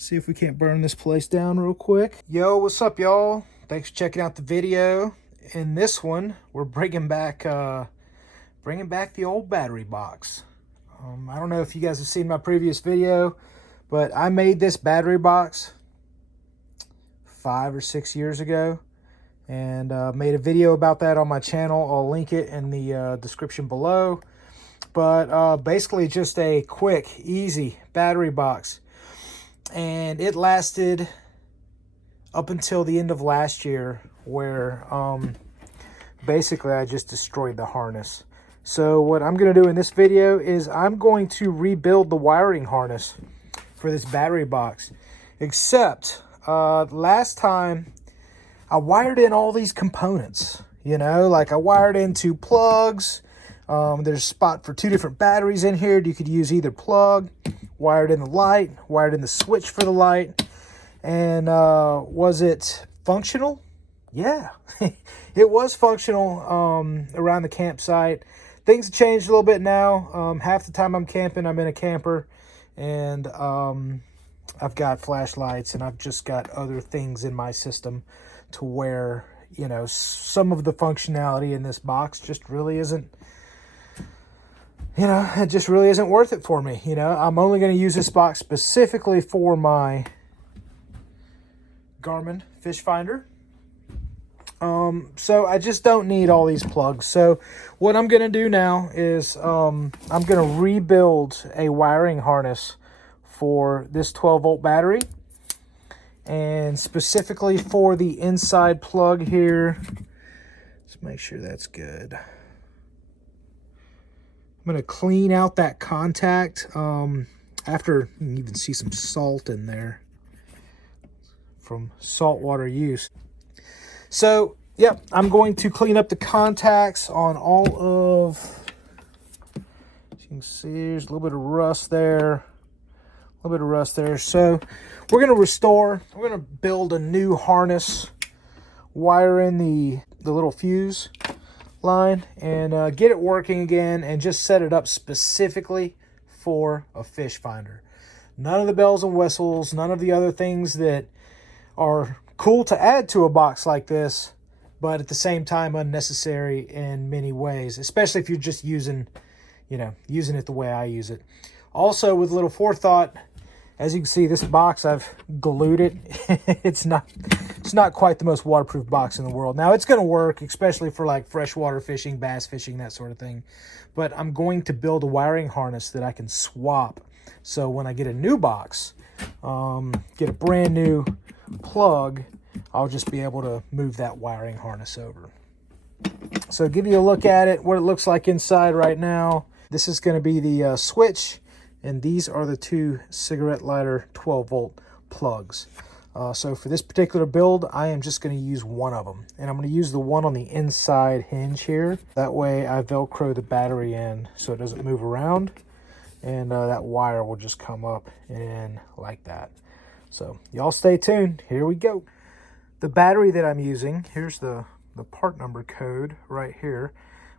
See if we can't burn this place down real quick. Yo, what's up, y'all? Thanks for checking out the video. In this one, we're bringing back the old battery box. I don't know if you guys have seen my previous video, but I made this battery box 5 or 6 years ago, and made a video about that on my channel. I'll link it in the description below. But basically just a quick, easy battery box. And it lasted up until the end of last year, where basically I just destroyed the harness. So what I'm going to do in this video is I'm going to rebuild the wiring harness for this battery box. Except last time I wired in all these components, like I wired in 2 plugs. There's a spot for 2 different batteries in here. You could use either plug, wired in the light, wired in the switch for the light. And was it functional? Yeah, it was functional around the campsite. Things have changed a little bit now. Half the time I'm camping, I'm in a camper. And I've got flashlights, and I've just got other things in my system to where, some of the functionality in this box just really isn't, it just really isn't worth it for me. I'm only going to use this box specifically for my Garmin fish finder. So I just don't need all these plugs. So what I'm going to do now is I'm going to rebuild a wiring harness for this 12-volt battery. And specifically for the inside plug here. Let's make sure that's good. I'm going to clean out that contact after you can even see some salt in there from saltwater use. So, yep, I'm going to clean up the contacts on all of, as you can see, there's a little bit of rust there. So we're going to build a new harness, wire in the little fuse line, and get it working again, and just set it up specifically for a fish finder. None of the bells and whistles, none of the other things that are cool to add to a box like this, but at the same time unnecessary in many ways, especially if you're just using it the way I use it. Also, with a little forethought, as you can see, this box, I've glued it. It's not quite the most waterproof box in the world. Now, it's going to work, especially for like freshwater fishing, bass fishing, that sort of thing. But I'm going to build a wiring harness that I can swap. So when I get a new box, get a brand new plug, I'll just be able to move that wiring harness over. So give you a look at it, what it looks like inside right now. This is going to be the switch. And these are the 2 cigarette lighter 12-volt plugs. So for this particular build, I am just going to use one of them. And I'm going to use the one on the inside hinge here. That way I Velcro the battery in so it doesn't move around. And that wire will just come up and in like that. So y'all stay tuned. Here we go. The battery that I'm using, here's the part number code right here.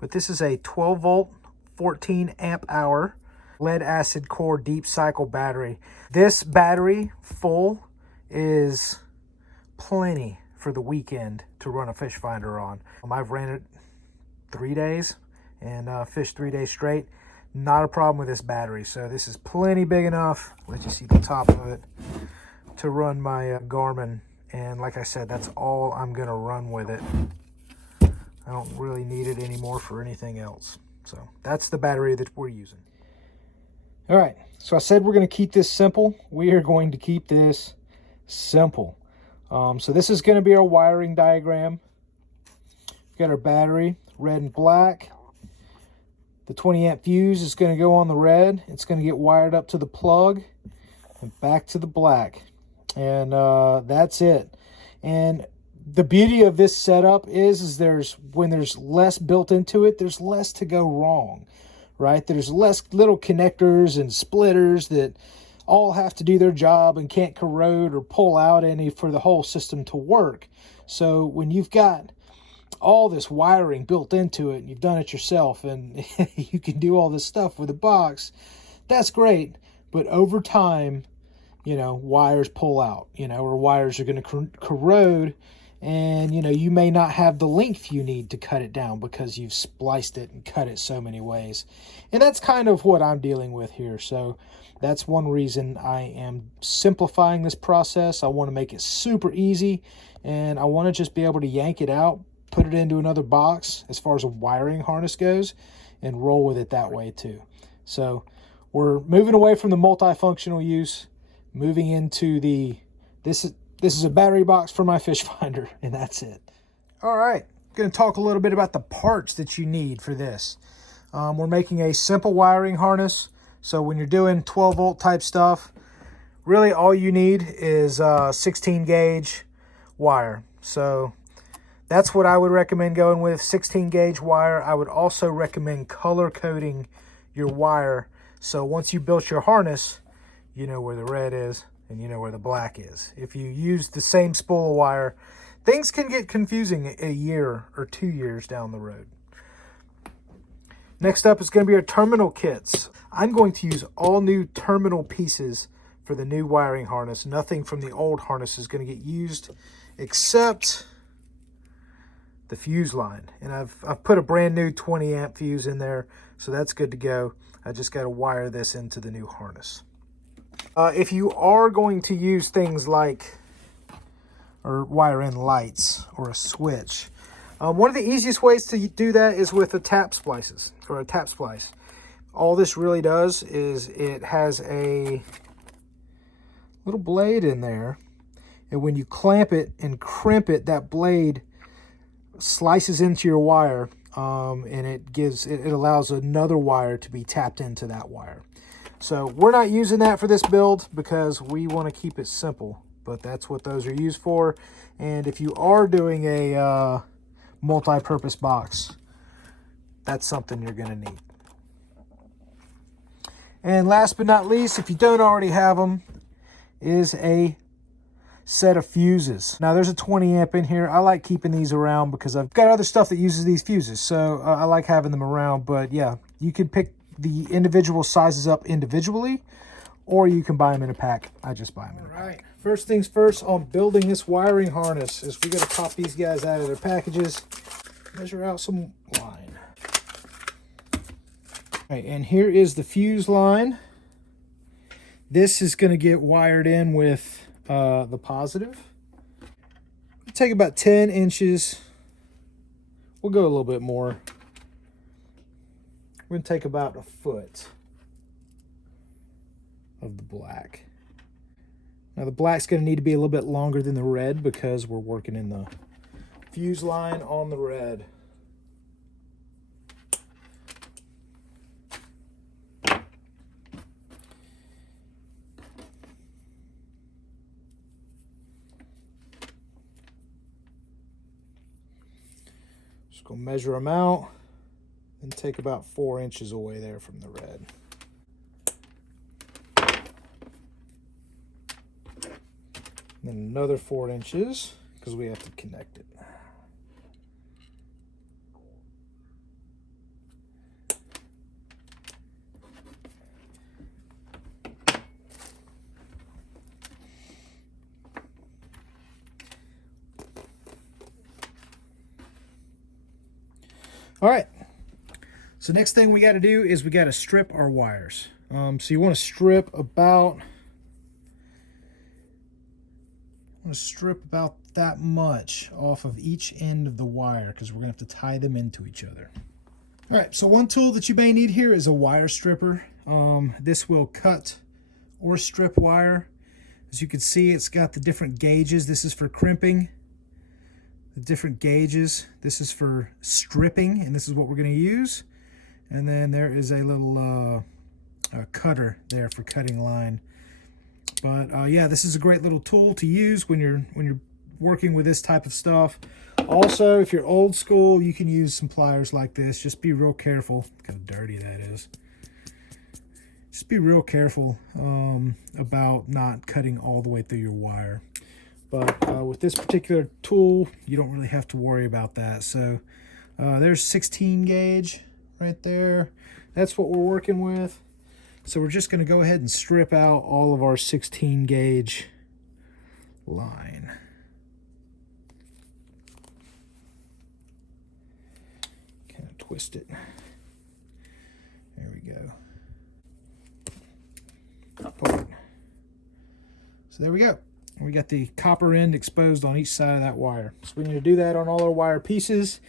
But this is a 12-volt, 14 amp hour. Lead acid core deep cycle battery. This battery full is plenty for the weekend to run a fish finder on. I've ran it 3 days and fished 3 days straight. Not a problem with this battery. So this is plenty big enough, let you see the top of it, to run my Garmin. And like I said, that's all I'm going to run with it. I don't really need it anymore for anything else. So that's the battery that we're using. All right, so I said we're going to keep this simple. We are going to keep this simple. So this is going to be our wiring diagram. We've got our battery, red and black. The 20 amp fuse is going to go on the red. It's going to get wired up to the plug and back to the black. And that's it. And the beauty of this setup is when there's less built into it, there's less to go wrong. Right? There's less little connectors and splitters that all have to do their job and can't corrode or pull out any for the whole system to work. So when you've got all this wiring built into it and you've done it yourself and you can do all this stuff with a box, that's great. But over time, you know, wires pull out, you know, or wires are going to corrode, and, you know, you may not have the length you need to cut it down because you've spliced it and cut it so many ways. And that's kind of what I'm dealing with here. So that's one reason I am simplifying this process. I want to make it super easy, and I want to just be able to yank it out, put it into another box as far as a wiring harness goes, and roll with it that way too. So we're moving away from the multifunctional use, moving into the, this is a battery box for my fish finder, and that's it. All right, I'm going to talk a little bit about the parts that you need for this. We're making a simple wiring harness. So when you're doing 12 volt type stuff, really all you need is 16 gauge wire. So that's what I would recommend going with, 16 gauge wire. I would also recommend color coding your wire. So once you built your harness, you know where the red is and you know where the black is. If you use the same spool of wire, things can get confusing a year or 2 years down the road. Next up is going to be our terminal kits. I'm going to use all new terminal pieces for the new wiring harness. Nothing from the old harness is going to get used except the fuse line. And I've put a brand new 20 amp fuse in there, so that's good to go. I just got to wire this into the new harness. If you are going to use things like, or wire in lights or a switch, one of the easiest ways to do that is with a tap splices or a tap splice. All this really does is it has a little blade in there, and when you clamp it and crimp it, that blade slices into your wire, and it allows another wire to be tapped into that wire. So we're not using that for this build because we want to keep it simple, but that's what those are used for. And if you are doing a multi-purpose box, that's something you're going to need. And last but not least, if you don't already have them, is a set of fuses. Now there's a 20 amp in here. I like keeping these around because I've got other stuff that uses these fuses, so I like having them around. But yeah, you can pick the individual sizes up individually, or you can buy them in a pack. I just buy them in a pack. All right, first things first on building this wiring harness is we got to pop these guys out of their packages, measure out some line. All right, and here is the fuse line. This is going to get wired in with the positive. Take about 10 inches. We'll go a little bit more. We're going to take about a foot of the black. Now the black's going to need to be a little bit longer than the red because we're working in the fuse line on the red. Just going to measure them out and take about 4 inches away there from the red. And then another 4 inches because we have to connect it. All right, so next thing we got to do is we got to strip our wires. So you want to strip about that much off of each end of the wire because we're going to have to tie them into each other. All right, so one tool that you may need here is a wire stripper. This will cut or strip wire. As you can see, it's got the different gauges. This is for crimping. The different gauges. This is for stripping, and this is what we're going to use. And then there is a little cutter there for cutting line. But yeah, this is a great little tool to use when you're working with this type of stuff. Also, if you're old school, you can use some pliers like this. Just be real careful. Look how dirty that is. Just be real careful about not cutting all the way through your wire. But with this particular tool, you don't really have to worry about that. So there's 16 gauge right there. That's what we're working with. So we're just going to go ahead and strip out all of our 16 gauge line. Kind of twist it. There we go. Pull it. So there we go. We got the copper end exposed on each side of that wire. So we need to do that on all our wire pieces.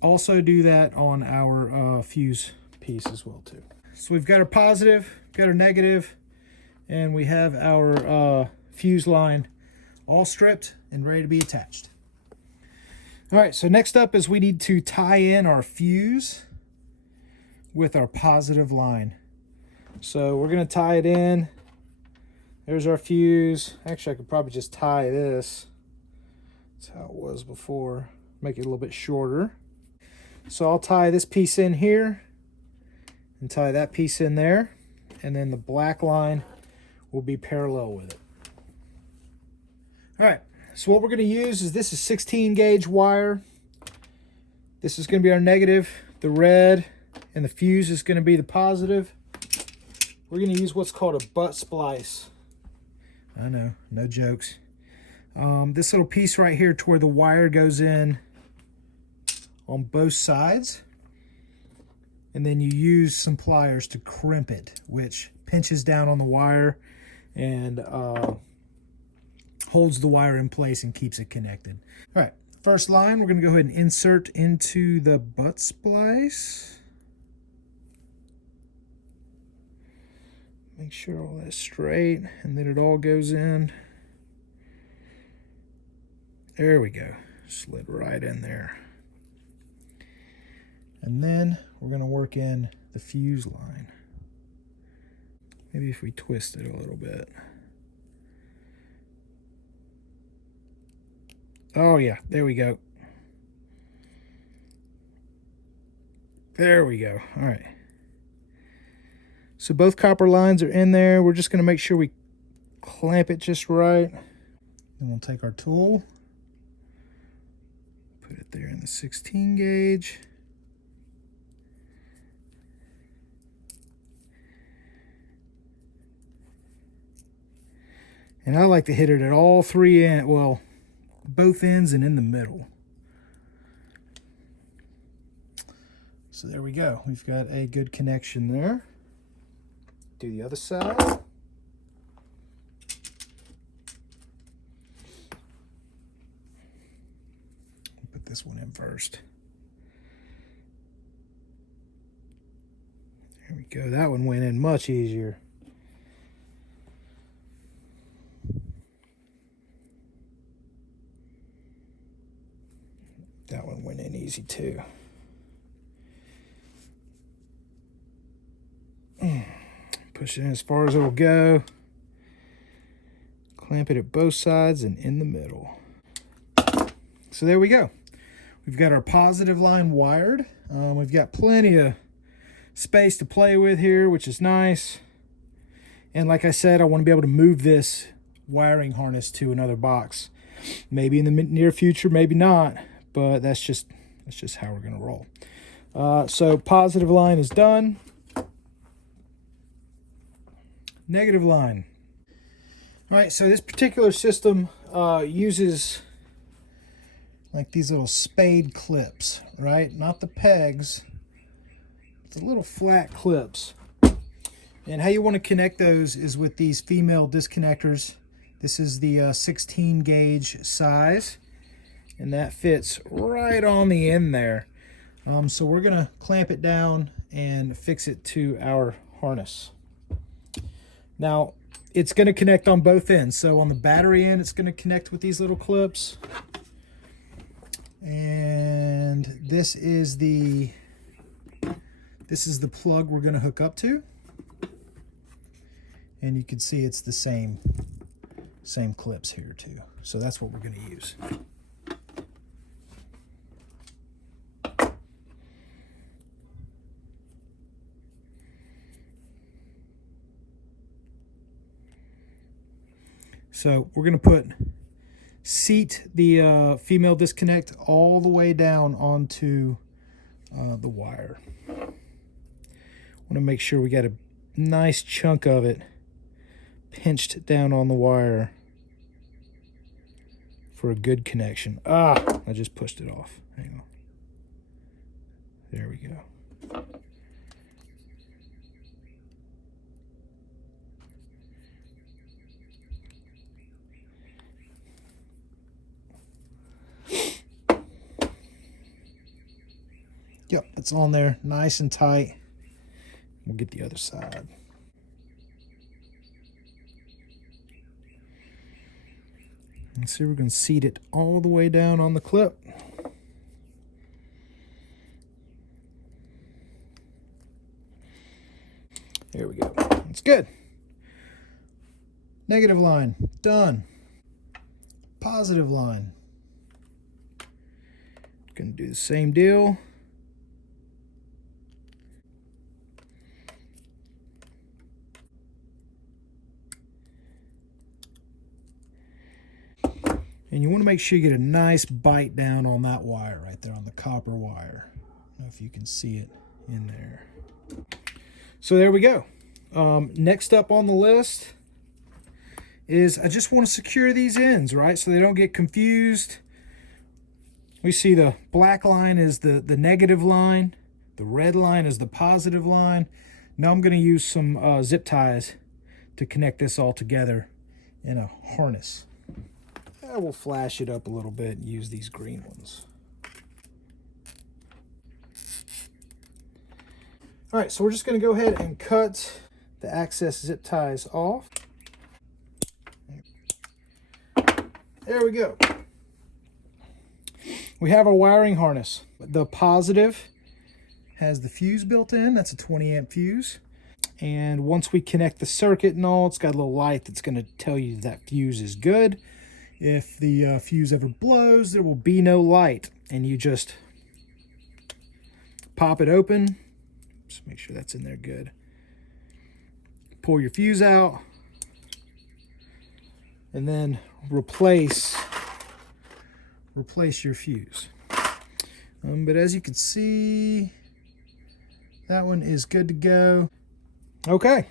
Also do that on our fuse piece as well too. So we've got our positive, got our negative, and we have our fuse line all stripped and ready to be attached. All right, so next up is we need to tie in our fuse with our positive line. So we're gonna tie it in. There's our fuse. Actually, I could probably just tie this. That's how it was before. Make it a little bit shorter. So I'll tie this piece in here and tie that piece in there. And then the black line will be parallel with it. All right, so what we're gonna use is this is 16 gauge wire. This is gonna be our negative, the red, and the fuse is gonna be the positive. We're gonna use what's called a butt splice. I know, no jokes. This little piece right here to where the wire goes in on both sides. And then you use some pliers to crimp it, which pinches down on the wire and holds the wire in place and keeps it connected. All right, first line, we're gonna go ahead and insert into the butt splice. Make sure all that's straight and then it all goes in. There we go, slid right in there. And then we're gonna work in the fuse line. Maybe if we twist it a little bit. Oh yeah, there we go. There we go, all right. So both copper lines are in there. We're just gonna make sure we clamp it just right. Then we'll take our tool, put it there in the 16 gauge. And I like to hit it at all three ends, well, both ends and in the middle. So there we go. We've got a good connection there. Do the other side. Put this one in first. There we go. That one went in much easier. That one went in easy too. Push it in as far as it'll go. Clamp it at both sides and in the middle. So there we go. We've got our positive line wired. We've got plenty of space to play with here, which is nice. And like I said, I want to be able to move this wiring harness to another box. Maybe in the near future, maybe not. But that's just how we're going to roll. So positive line is done. Negative line. All right, so this particular system uses like these little spade clips, right? Not the pegs. It's the little flat clips. And how you want to connect those is with these female disconnectors. This is the 16 gauge size. And that fits right on the end there. So we're gonna clamp it down and fix it to our harness. Now, it's gonna connect on both ends. So on the battery end, it's gonna connect with these little clips. And this is the plug we're gonna hook up to. And you can see it's the same clips here too. So that's what we're gonna use. So we're going to seat the female disconnect all the way down onto the wire. Want to make sure we got a nice chunk of it pinched down on the wire for a good connection. Ah, I just pushed it off. Hang on. There we go. Yep, it's on there, nice and tight. We'll get the other side. And see, we're going to seat it all the way down on the clip. There we go. It's good. Negative line, done. Positive line. Going to do the same deal. And you want to make sure you get a nice bite down on that wire right there, on the copper wire. I don't know if you can see it in there. So there we go. Next up on the list is I just want to secure these ends, right, so they don't get confused. We see the black line is the negative line. The red line is the positive line. Now I'm going to use some zip ties to connect this all together in a harness. I will flash it up a little bit and use these green ones. All right, so we're just going to go ahead and cut the access zip ties off. There we go. We have our wiring harness. The positive has the fuse built in. That's a 20 amp fuse. And once we connect the circuit and all, it's got a little light that's going to tell you that fuse is good. If the fuse ever blows, there will be no light. And you just pop it open. Just make sure that's in there good. Pull your fuse out. And then replace your fuse. But as you can see, that one is good to go. Okay.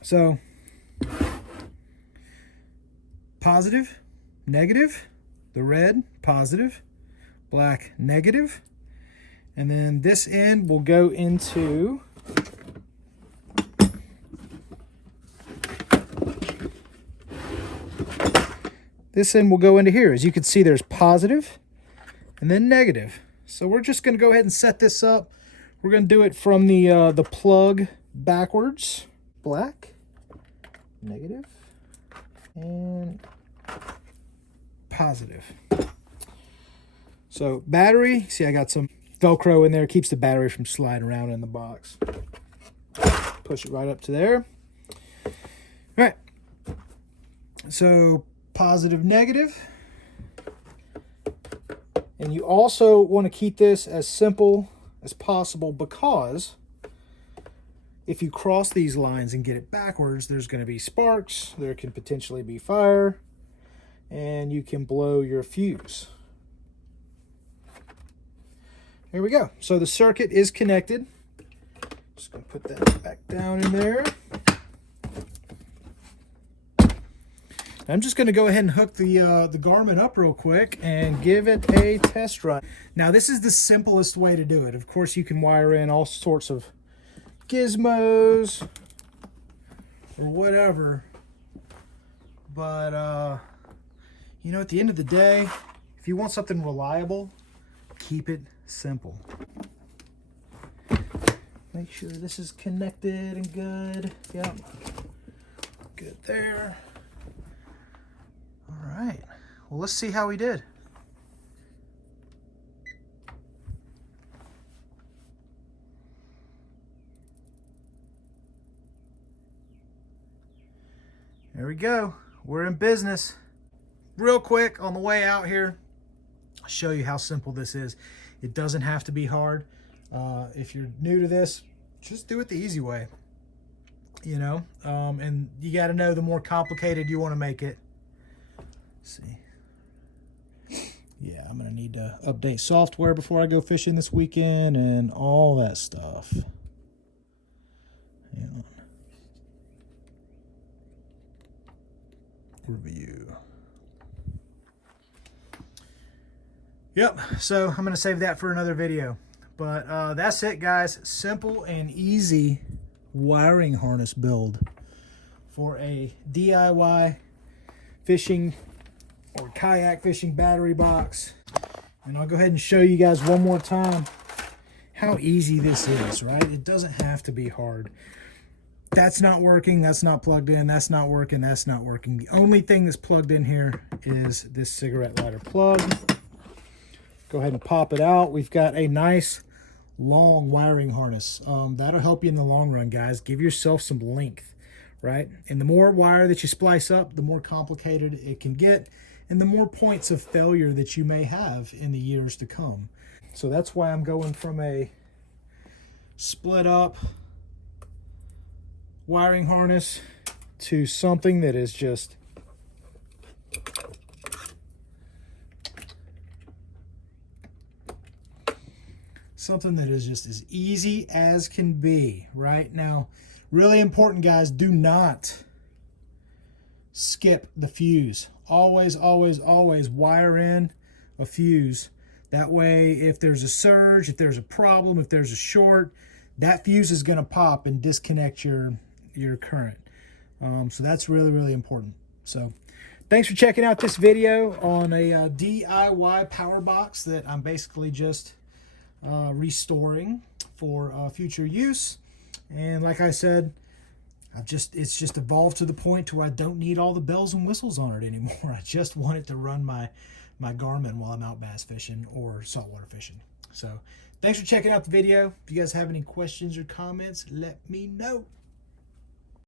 So positive, negative, the red, positive, black, negative. And then this end will go into here. As you can see, there's positive and then negative. So we're just going to go ahead and set this up. We're going to do it from the plug backwards. Black, negative, and positive. So battery, see I got some Velcro in there, keeps the battery from sliding around in the box. Push it right up to there. All right. So positive, negative. And you also want to keep this as simple as possible, because if you cross these lines and get it backwards, there's going to be sparks, there can potentially be fire, and you can blow your fuse. There we go. So the circuit is connected. Just going to put that back down in there. I'm just going to go ahead and hook the Garmin up real quick and give it a test run. Now, this is the simplest way to do it. Of course, you can wire in all sorts of gizmos or whatever. But, you know, at the end of the day, if you want something reliable, keep it simple. Make sure this is connected and good. Yep. Good there. All right, well, let's see how we did. There we go. We're in business. Real quick on the way out here, I'll show you how simple this is. It doesn't have to be hard. If you're new to this, just do it the easy way. You know, and you got to know the more complicated you want to make it. See, yeah, I'm gonna need to update software before I go fishing this weekend and all that stuff. Hang on. Review. Yep, so I'm going to save that for another video. But that's it, guys. Simple and easy wiring harness build for a DIY fishing or kayak fishing battery box. And I'll go ahead and show you guys one more time how easy this is, right? It doesn't have to be hard. That's not working, that's not plugged in, that's not working, that's not working. The only thing that's plugged in here is this cigarette lighter plug. Go ahead and pop it out. We've got a nice long wiring harness. That'll help you in the long run, guys. Give yourself some length, right? And the more wire that you splice up, the more complicated it can get, and the more points of failure that you may have in the years to come. So that's why I'm going from a split up wiring harness to something that is just as easy as can be. Right now, really important, guys, do not skip the fuse. Always wire in a fuse. That way, if there's a surge, if there's a problem, if there's a short, that fuse is going to pop and disconnect your current. So that's really important. So thanks for checking out this video on a DIY power box that I'm basically just restoring for future use. And like I said, it's just evolved to the point to where I don't need all the bells and whistles on it anymore. I just want it to run my Garmin while I'm out bass fishing or saltwater fishing. So thanks for checking out the video. If you guys have any questions or comments, let me know.